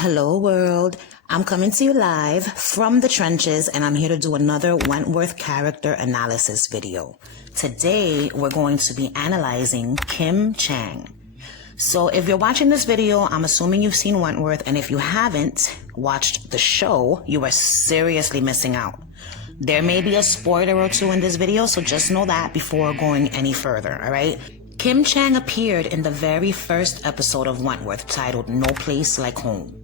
Hello world, I'm coming to you live from the trenches and I'm here to do another Wentworth character analysis video. Today we're going to be analyzing Kim Chang. So if you're watching this video, I'm assuming you've seen Wentworth, and if you haven't watched the show, you are seriously missing out. There may be a spoiler or two in this video, so just know that before going any further, alright? Kim Chang appeared in the very first episode of Wentworth titled No Place Like Home.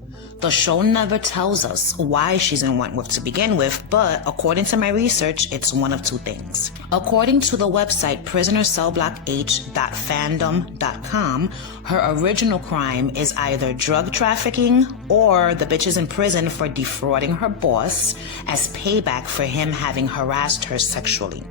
The show never tells us why she's in Wentworth to begin with, but according to my research, it's one of two things. According to the website prisonercellblock.fandom.com, her original crime is either drug trafficking or the bitch is in prison for defrauding her boss as payback for him having harassed her sexually.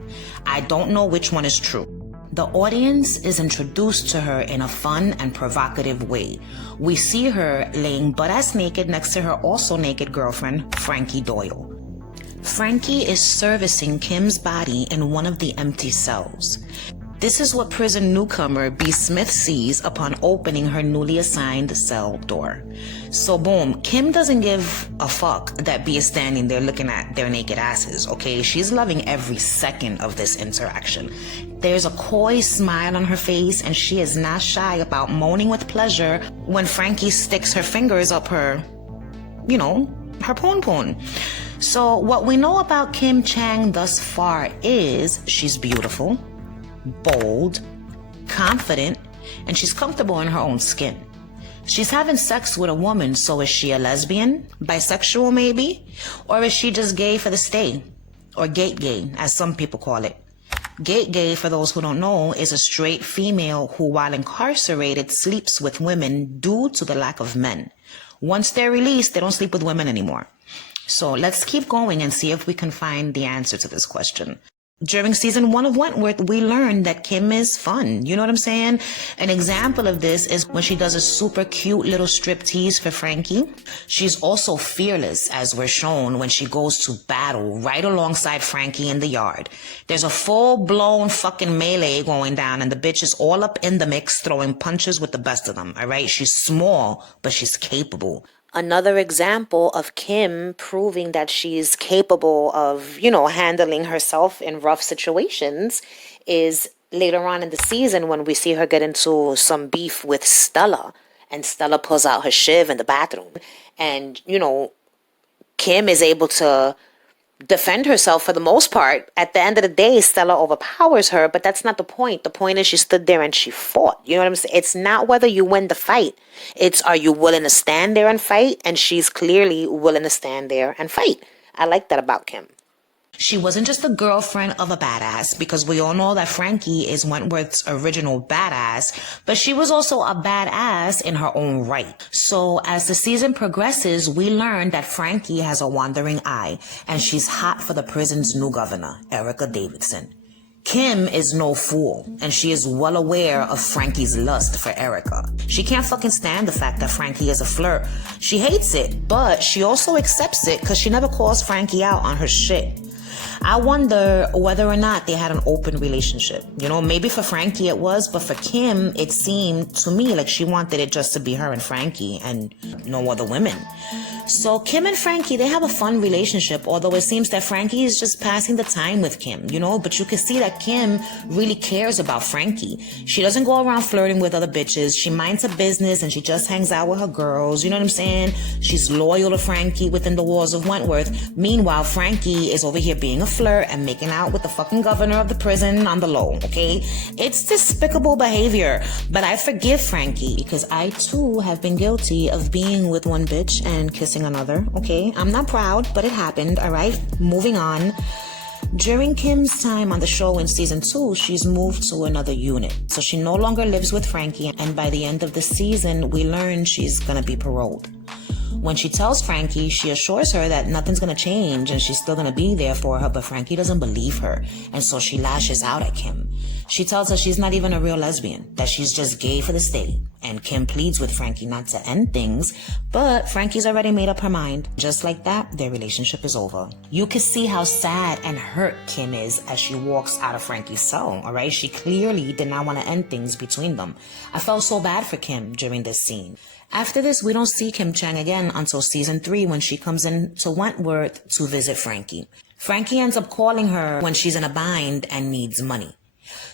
I don't know which one is true. The audience is introduced to her in a fun and provocative way. We see her laying butt-ass naked next to her also naked girlfriend, Frankie Doyle. Frankie is servicing Kim's body in one of the empty cells. This is what prison newcomer B. Smith sees upon opening her newly assigned cell door. So boom, Kim doesn't give a fuck that B is standing there looking at their naked asses, okay? She's loving every second of this interaction. There's a coy smile on her face and she is not shy about moaning with pleasure when Frankie sticks her fingers up her, her poon. So what we know about Kim Chang thus far is she's beautiful, bold, confident, and she's comfortable in her own skin. She's having sex with a woman, so is she a lesbian? Bisexual maybe? Or is she just gay for the stay? Or gate gay, as some people call it. Gate gay, for those who don't know, is a straight female who, while incarcerated, sleeps with women due to the lack of men. Once they're released, they don't sleep with women anymore. So let's keep going and see if we can find the answer to this question. During season 1 of Wentworth, we learned that Kim is fun. You know what I'm saying? An example of this is when she does a super cute little striptease for Frankie. She's also fearless, as we're shown when she goes to battle right alongside Frankie in the yard. There's a full-blown fucking melee going down, and the bitch is all up in the mix, throwing punches with the best of them, all right? She's small, but she's capable. Another example of Kim proving that she's capable of, handling herself in rough situations is later on in the season when we see her get into some beef with Stella. And Stella pulls out her shiv in the bathroom. And, Kim is able to defend herself for the most part. At the end of the day, Stella overpowers her, but that's not the point. The point is she stood there and she fought. You know what I'm saying? It's not whether you win the fight. It's, are you willing to stand there and fight? And she's clearly willing to stand there and fight. I like that about Kim. She wasn't just the girlfriend of a badass, because we all know that Frankie is Wentworth's original badass, but she was also a badass in her own right. So as the season progresses, we learn that Frankie has a wandering eye, and she's hot for the prison's new governor, Erica Davidson. Kim is no fool, and she is well aware of Frankie's lust for Erica. She can't fucking stand the fact that Frankie is a flirt. She hates it, but she also accepts it because she never calls Frankie out on her shit. I wonder whether or not they had an open relationship. Maybe for Frankie it was, but for Kim, it seemed to me like she wanted it just to be her and Frankie and no other women. So Kim and Frankie, they have a fun relationship, although it seems that Frankie is just passing the time with Kim, but you can see that Kim really cares about Frankie. She doesn't go around flirting with other bitches. She minds her business and she just hangs out with her girls. You know what I'm saying? She's loyal to Frankie within the walls of Wentworth. Meanwhile, Frankie is over here being a flirt and making out with the fucking governor of the prison on the low, okay? It's despicable behavior, but I forgive Frankie because I too have been guilty of being with one bitch and kissing another, okay? I'm not proud, but it happened, all right? Moving on. During Kim's time on the show in season 2, she's moved to another unit. So she no longer lives with Frankie, and by the end of the season, we learn she's gonna be paroled. When she tells Frankie, she assures her that nothing's gonna change and she's still gonna be there for her, but Frankie doesn't believe her, and so she lashes out at Kim. She tells her she's not even a real lesbian, that she's just gay for the state. And Kim pleads with Frankie not to end things, but Frankie's already made up her mind. Just like that, their relationship is over. You can see how sad and hurt Kim is as she walks out of Frankie's cell, alright? She clearly did not want to end things between them. I felt so bad for Kim during this scene. After this, we don't see Kim Chang again until season 3 when she comes in to Wentworth to visit Frankie. Frankie ends up calling her when she's in a bind and needs money.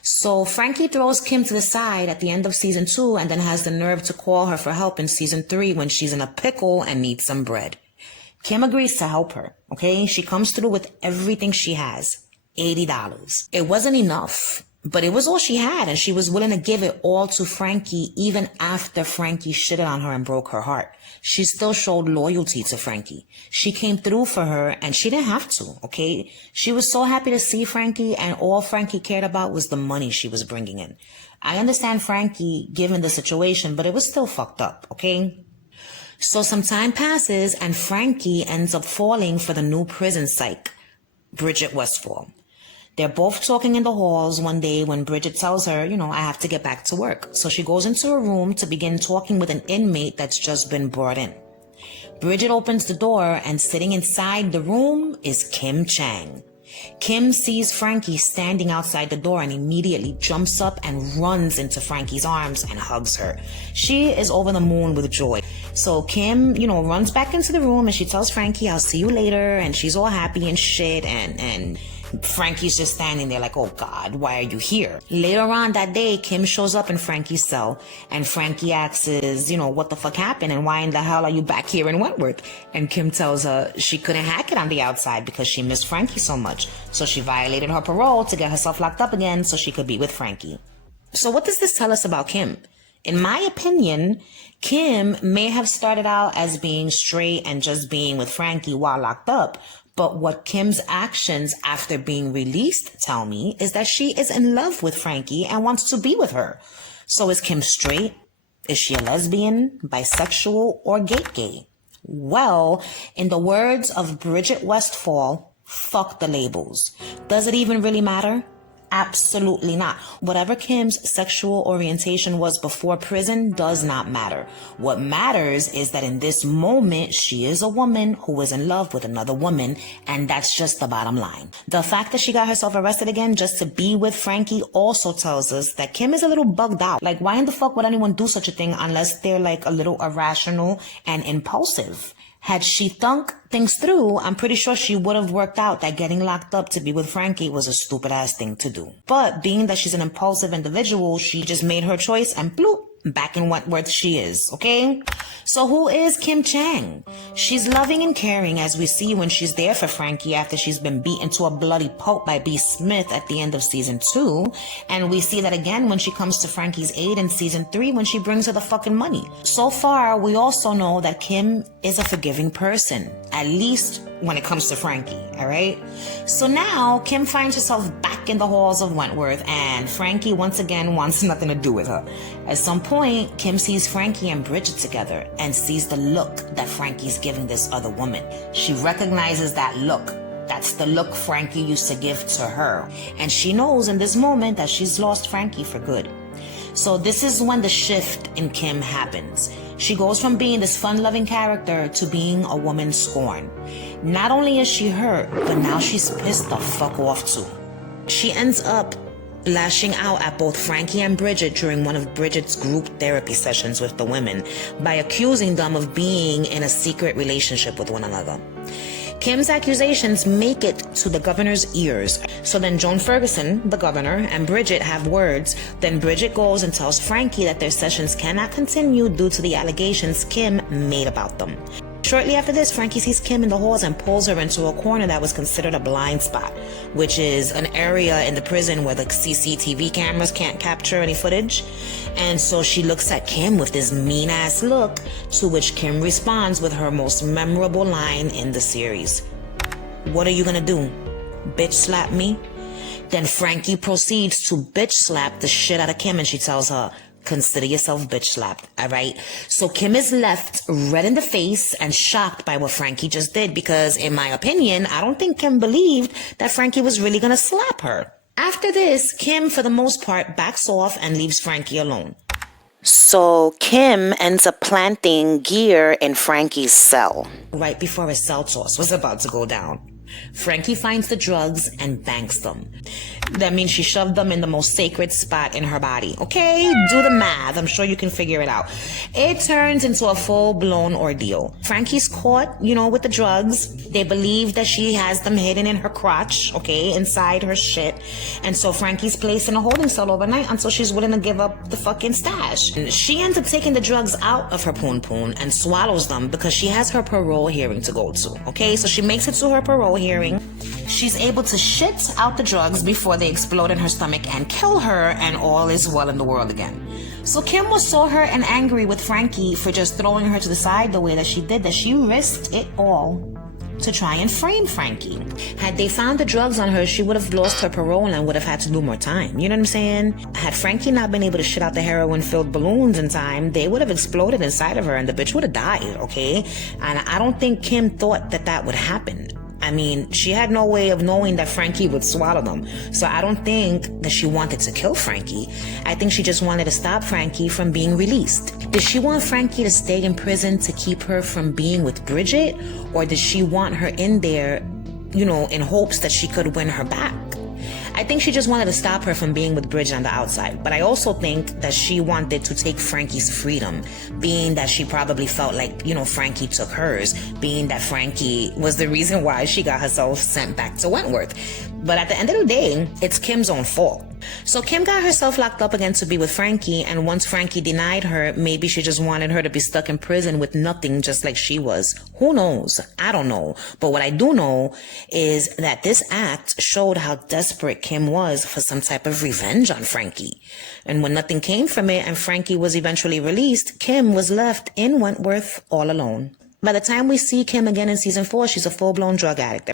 So Frankie throws Kim to the side at the end of season 2 and then has the nerve to call her for help in season 3 when she's in a pickle and needs some bread. Kim agrees to help her, okay? She comes through with everything she has, $80. It wasn't enough, but it was all she had, and she was willing to give it all to Frankie even after Frankie shitted on her and broke her heart. She still showed loyalty to Frankie. She came through for her, and she didn't have to, okay? She was so happy to see Frankie, and all Frankie cared about was the money she was bringing in. I understand Frankie given the situation, but it was still fucked up, okay? So some time passes, and Frankie ends up falling for the new prison psych, Bridget Westfall. They're both talking in the halls one day when Bridget tells her, I have to get back to work. So she goes into a room to begin talking with an inmate that's just been brought in. Bridget opens the door, and sitting inside the room is Kim Chang. Kim sees Frankie standing outside the door and immediately jumps up and runs into Frankie's arms and hugs her. She is over the moon with joy. So Kim, runs back into the room and she tells Frankie, I'll see you later. And she's all happy and shit. And Frankie's just standing there like, oh God, why are you here? Later on that day, Kim shows up in Frankie's cell and Frankie asks, what the fuck happened and why in the hell are you back here in Wentworth? And Kim tells her she couldn't hack it on the outside because she missed Frankie so much. So she violated her parole to get herself locked up again so she could be with Frankie. So what does this tell us about Kim? In my opinion, Kim may have started out as being straight and just being with Frankie while locked up. But what Kim's actions after being released tell me is that she is in love with Frankie and wants to be with her. So is Kim straight? Is she a lesbian, bisexual, or gay? Well, in the words of Bridget Westfall, fuck the labels. Does it even really matter? Absolutely not. Whatever Kim's sexual orientation was before prison does not matter. What matters is that in this moment, she is a woman who is in love with another woman, and that's just the bottom line. The fact that she got herself arrested again just to be with Frankie also tells us that Kim is a little bugged out. Like, why in the fuck would anyone do such a thing unless they're like a little irrational and impulsive? Had she thunk things through, I'm pretty sure she would have worked out that getting locked up to be with Frankie was a stupid ass thing to do. But being that she's an impulsive individual, she just made her choice and bloop, back in Wentworth she is, okay? So who is Kim Chang? She's loving and caring, as we see when she's there for Frankie after she's been beaten to a bloody pulp by B. Smith at the end of season 2. And we see that again when she comes to Frankie's aid in season 3 when she brings her the fucking money. So far, we also know that Kim is a forgiving person, at least when it comes to Frankie, alright? So now, Kim finds herself back in the halls of Wentworth, and Frankie once again wants nothing to do with her. At some point, Kim sees Frankie and Bridget together and sees the look that Frankie's giving this other woman. She recognizes that look. That's the look Frankie used to give to her. And she knows in this moment that she's lost Frankie for good. So this is when the shift in Kim happens. She goes from being this fun-loving character to being a woman scorned. Not only is she hurt, but now she's pissed the fuck off too. She ends up lashing out at both Frankie and Bridget during one of Bridget's group therapy sessions with the women by accusing them of being in a secret relationship with one another. Kim's accusations make it to the governor's ears. So then Joan Ferguson, the governor, and Bridget have words. Then Bridget goes and tells Frankie that their sessions cannot continue due to the allegations Kim made about them. Shortly after this, Frankie sees Kim in the halls and pulls her into a corner that was considered a blind spot, which is an area in the prison where the CCTV cameras can't capture any footage. And so she looks at Kim with this mean-ass look, to which Kim responds with her most memorable line in the series. "What are you gonna do? Bitch slap me?" Then Frankie proceeds to bitch slap the shit out of Kim, and she tells her, "Consider yourself bitch slapped," alright? So Kim is left red in the face and shocked by what Frankie just did, because in my opinion, I don't think Kim believed that Frankie was really gonna slap her. After this, Kim, for the most part, backs off and leaves Frankie alone. So Kim ends up planting gear in Frankie's cell right before his cell toss was about to go down. Frankie finds the drugs and banks them. That means she shoved them in the most sacred spot in her body. Okay, do the math. I'm sure you can figure it out. It turns into a full-blown ordeal. Frankie's caught, with the drugs. They believe that she has them hidden in her crotch, okay, inside her shit. And so Frankie's placed in a holding cell overnight until she's willing to give up the fucking stash. And she ends up taking the drugs out of her poon and swallows them because she has her parole hearing to go to, okay? So she makes it to her parole hearing. She's able to shit out the drugs before they explode in her stomach and kill her, and all is well in the world again. So Kim was so hurt and angry with Frankie for just throwing her to the side the way that she did that she risked it all to try and frame Frankie. Had they found the drugs on her, she would have lost her parole and would have had to do more time. You know what I'm saying? Had Frankie not been able to shit out the heroin-filled balloons in time, they would have exploded inside of her and the bitch would have died, okay? And I don't think Kim thought that that would happen. I mean, she had no way of knowing that Frankie would swallow them. So I don't think that she wanted to kill Frankie. I think she just wanted to stop Frankie from being released. Did she want Frankie to stay in prison to keep her from being with Bridget? Or did she want her in there, in hopes that she could win her back? I think she just wanted to stop her from being with Bridget on the outside. But I also think that she wanted to take Frankie's freedom, being that she probably felt like, Frankie took hers, being that Frankie was the reason why she got herself sent back to Wentworth. But at the end of the day, it's Kim's own fault. So Kim got herself locked up again to be with Frankie, and once Frankie denied her, maybe she just wanted her to be stuck in prison with nothing just like she was. Who knows? I don't know. But what I do know is that this act showed how desperate Kim was for some type of revenge on Frankie. And when nothing came from it and Frankie was eventually released, Kim was left in Wentworth all alone. By the time we see Kim again in season 4, she's a full-blown drug addict.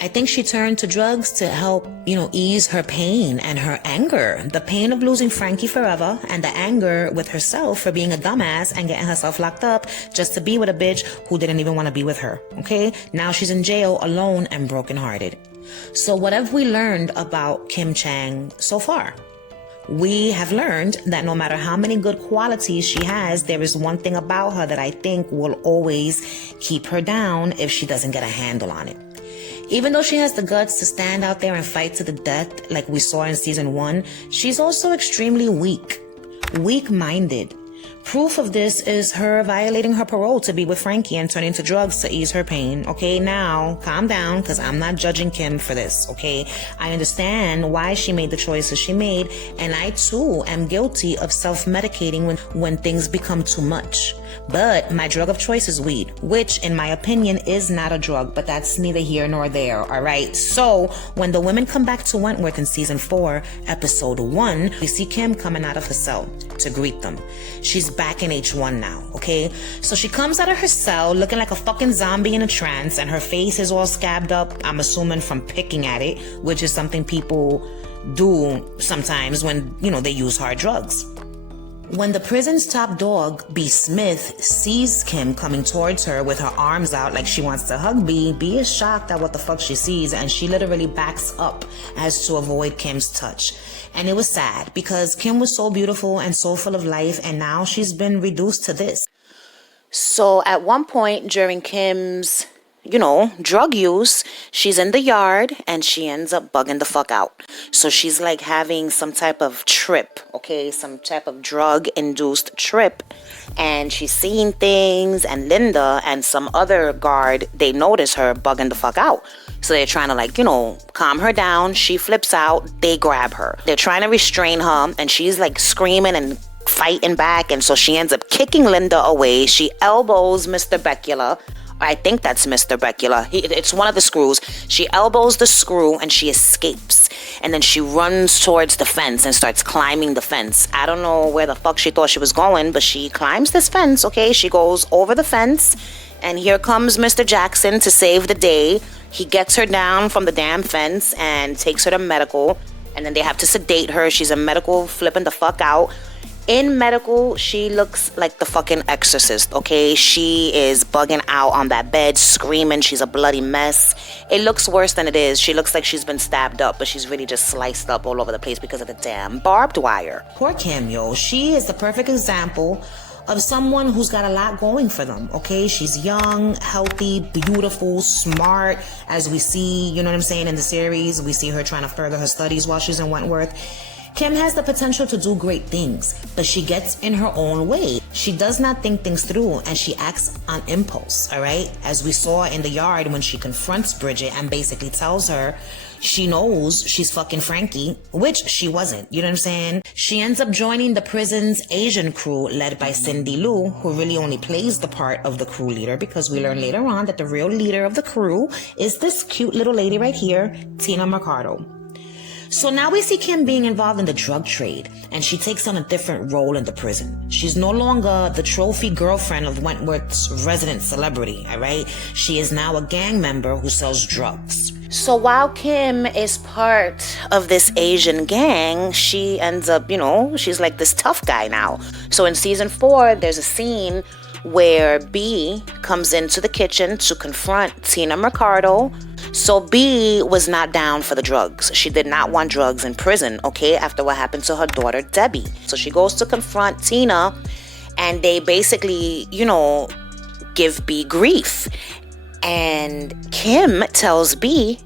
I think she turned to drugs to help, ease her pain and her anger. The pain of losing Frankie forever and the anger with herself for being a dumbass and getting herself locked up just to be with a bitch who didn't even want to be with her, okay? Now she's in jail alone and brokenhearted. So what have we learned about Kim Chang so far? We have learned that no matter how many good qualities she has, there is one thing about her that I think will always keep her down if she doesn't get a handle on it. Even though she has the guts to stand out there and fight to the death like we saw in season 1, she's also extremely weak-minded. Proof of this is her violating her parole to be with Frankie and turning to drugs to ease her pain. Okay, now calm down, because I'm not judging Kim for this, okay? I understand why she made the choices she made, and I too am guilty of self-medicating when things become too much. But my drug of choice is weed, which in my opinion is not a drug, but that's neither here nor there, alright? So when the women come back to Wentworth in season 4, episode 1, we see Kim coming out of her cell to greet them. She's back in H1 now, okay? So she comes out of her cell looking like a fucking zombie in a trance, and her face is all scabbed up, I'm assuming from picking at it, which is something people do sometimes when, they use hard drugs. When the prison's top dog, B. Smith, sees Kim coming towards her with her arms out like she wants to hug B, B is shocked at what the fuck she sees, and she literally backs up as to avoid Kim's touch. And it was sad because Kim was so beautiful and so full of life, and now she's been reduced to this. So at one point during Kim's drug use, she's in the yard and she ends up bugging the fuck out. So she's like having some type of trip, okay, some type of drug-induced trip, and she's seeing things, and Linda and some other guard, they notice her bugging the fuck out. So they're trying to calm her down. She flips out, they grab her. They're trying to restrain her, and she's like screaming and fighting back, and so she ends up kicking Linda away. She elbows Mr. Becula. I think that's Mr. Becula. It's one of the screws. She elbows the screw and she escapes. And then she runs towards the fence and starts climbing the fence. I don't know where the fuck she thought she was going, but she climbs this fence, okay? She goes over the fence, and here comes Mr. Jackson to save the day. He gets her down from the damn fence and takes her to medical. And then they have to sedate her. She's in medical, flipping the fuck out. In medical, she looks like the fucking exorcist, okay? She is bugging out on that bed, screaming. She's a bloody mess. It looks worse than it is. She looks like she's been stabbed up, but she's really just sliced up all over the place because of the damn barbed wire. Poor Kim, yo. She is the perfect example of someone who's got a lot going for them, okay? She's young, healthy, beautiful, smart, as we see, you know what I'm saying, in the series. We see her trying to further her studies while she's in Wentworth. Kim has the potential to do great things, but she gets in her own way. She does not think things through, and she acts on impulse, all right? As we saw in the yard when she confronts Bridget and basically tells her she knows she's fucking Frankie, which she wasn't, you know what I'm saying? She ends up joining the prison's Asian crew led by Cindy Lou, who really only plays the part of the crew leader, because we learn later on that the real leader of the crew is this cute little lady right here, Tina Mercado. So now we see Kim being involved in the drug trade, and she takes on a different role in the prison. She's no longer the trophy girlfriend of Wentworth's resident celebrity, all right? She is now a gang member who sells drugs. So while Kim is part of this Asian gang, she ends up, she's like this tough guy now. So in season 4, there's a scene where B comes into the kitchen to confront Tina Mercado. So B was not down for the drugs. She did not want drugs in prison, okay, after what happened to her daughter, Debbie. So she goes to confront Tina, and they basically, give B grief. And Kim tells B,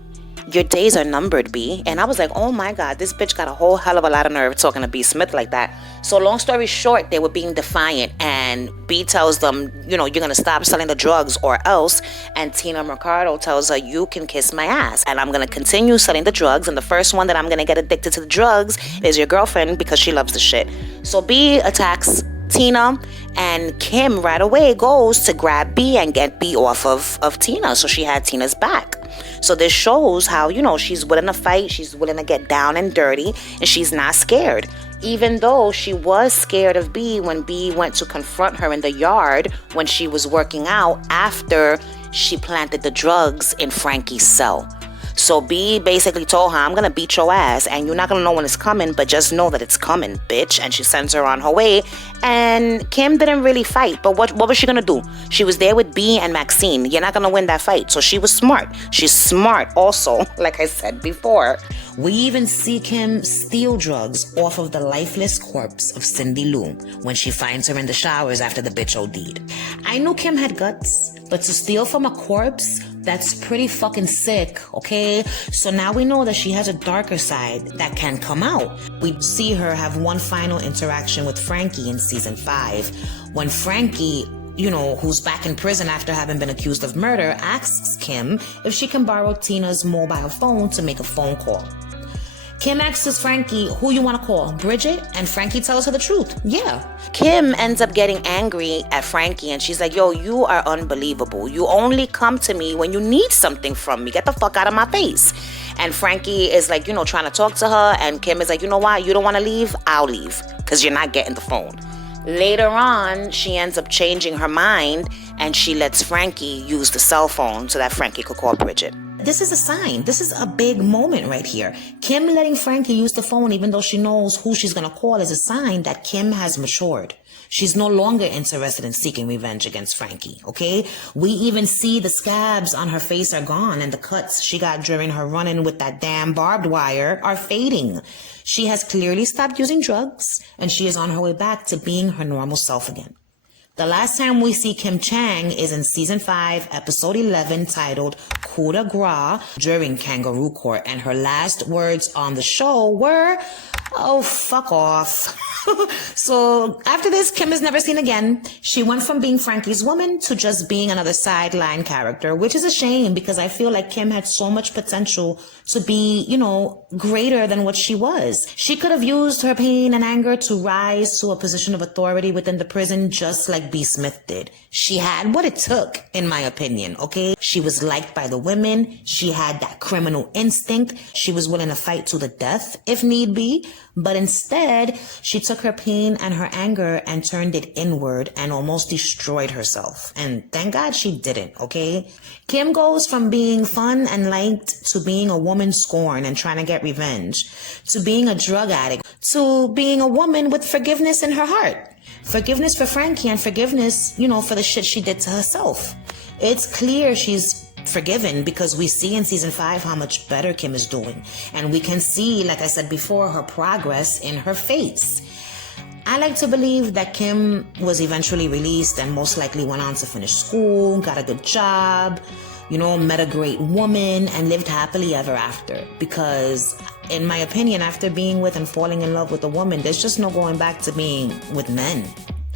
your days are numbered, B. And I was like, oh my God, this bitch got a whole hell of a lot of nerve talking to B Smith like that. So long story short, they were being defiant, and B tells them, you're going to stop selling the drugs or else. And Tina Mercado tells her, you can kiss my ass, and I'm going to continue selling the drugs. And the first one that I'm going to get addicted to the drugs is your girlfriend, because she loves the shit. So B attacks Tina, and Kim right away goes to grab B and get B off of Tina. So she had Tina's back. So this shows how, she's willing to fight, she's willing to get down and dirty, and she's not scared. Even though she was scared of B when B went to confront her in the yard when she was working out after she planted the drugs in Frankie's cell. So B basically told her, I'm going to beat your ass, and you're not going to know when it's coming, but just know that it's coming, bitch. And she sends her on her way. And Kim didn't really fight, but what was she going to do? She was there with B and Maxine. You're not going to win that fight. So she was smart. She's smart also, like I said before. We even see Kim steal drugs off of the lifeless corpse of Cindy Lou when she finds her in the showers after the bitch OD'd. I knew Kim had guts, but to steal from a corpse, that's pretty fucking sick, okay? So now we know that she has a darker side that can come out. We see her have one final interaction with Frankie in season 5, when Frankie, who's back in prison after having been accused of murder, asks Kim if she can borrow Tina's mobile phone to make a phone call. Kim asks Frankie, who you want to call, Bridget? And Frankie tells her the truth. Yeah. Kim ends up getting angry at Frankie, and she's like, yo, you are unbelievable. You only come to me when you need something from me. Get the fuck out of my face. And Frankie is like, trying to talk to her, and Kim is like, you know what? You don't want to leave? I'll leave, because you're not getting the phone. Later on, she ends up changing her mind, and she lets Frankie use the cell phone so that Frankie could call Bridget. This is a sign. This is a big moment right here. Kim letting Frankie use the phone, even though she knows who she's going to call, is a sign that Kim has matured. She's no longer interested in seeking revenge against Frankie, okay? We even see the scabs on her face are gone, and the cuts she got during her run-in with that damn barbed wire are fading. She has clearly stopped using drugs, and she is on her way back to being her normal self again. The last time we see Kim Chang is in season 5, episode 11, titled Coup de Grace, during Kangaroo Court, and her last words on the show were, oh, fuck off. So after this, Kim is never seen again. She went from being Frankie's woman to just being another sideline character, which is a shame, because I feel like Kim had so much potential to be, greater than what she was. She could have used her pain and anger to rise to a position of authority within the prison, just like B. Smith did. She had what it took, in my opinion, okay? She was liked by the women. She had that criminal instinct. She was willing to fight to the death, if need be. But instead, she took her pain and her anger and turned it inward and almost destroyed herself. And thank God she didn't, okay? Kim goes from being fun and liked to being a woman scorned and trying to get revenge, to being a drug addict to being a woman with forgiveness in her heart. Forgiveness for Frankie and forgiveness, for the shit she did to herself. It's clear she's forgiven because we see in season 5 how much better Kim is doing. And we can see, like I said before, her progress in her face. I like to believe that Kim was eventually released and most likely went on to finish school, got a good job, met a great woman and lived happily ever after. Because in my opinion, after being with and falling in love with a woman, there's just no going back to being with men.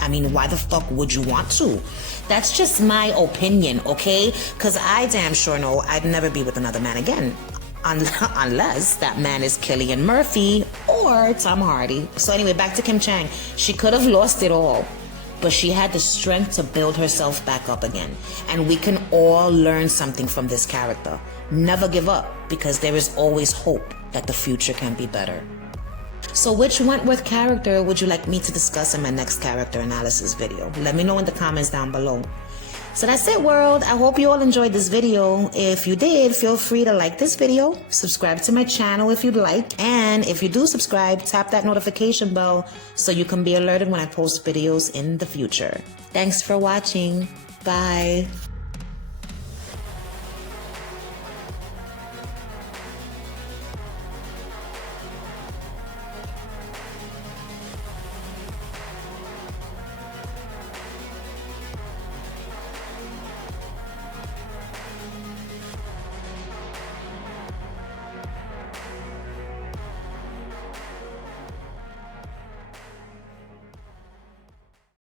I mean, why the fuck would you want to? That's just my opinion, okay? Because I damn sure know I'd never be with another man again. Unless that man is Cillian Murphy or Tom Hardy. So anyway, back to Kim Chang. She could have lost it all, but she had the strength to build herself back up again. And we can all learn something from this character. Never give up, because there is always hope that the future can be better. So which Wentworth character would you like me to discuss in my next character analysis video? Let me know in the comments down below. So that's it, world. I hope you all enjoyed this video. If you did, feel free to like this video, subscribe to my channel if you'd like, and if you do subscribe, tap that notification bell so you can be alerted when I post videos in the future. Thanks for watching. Bye.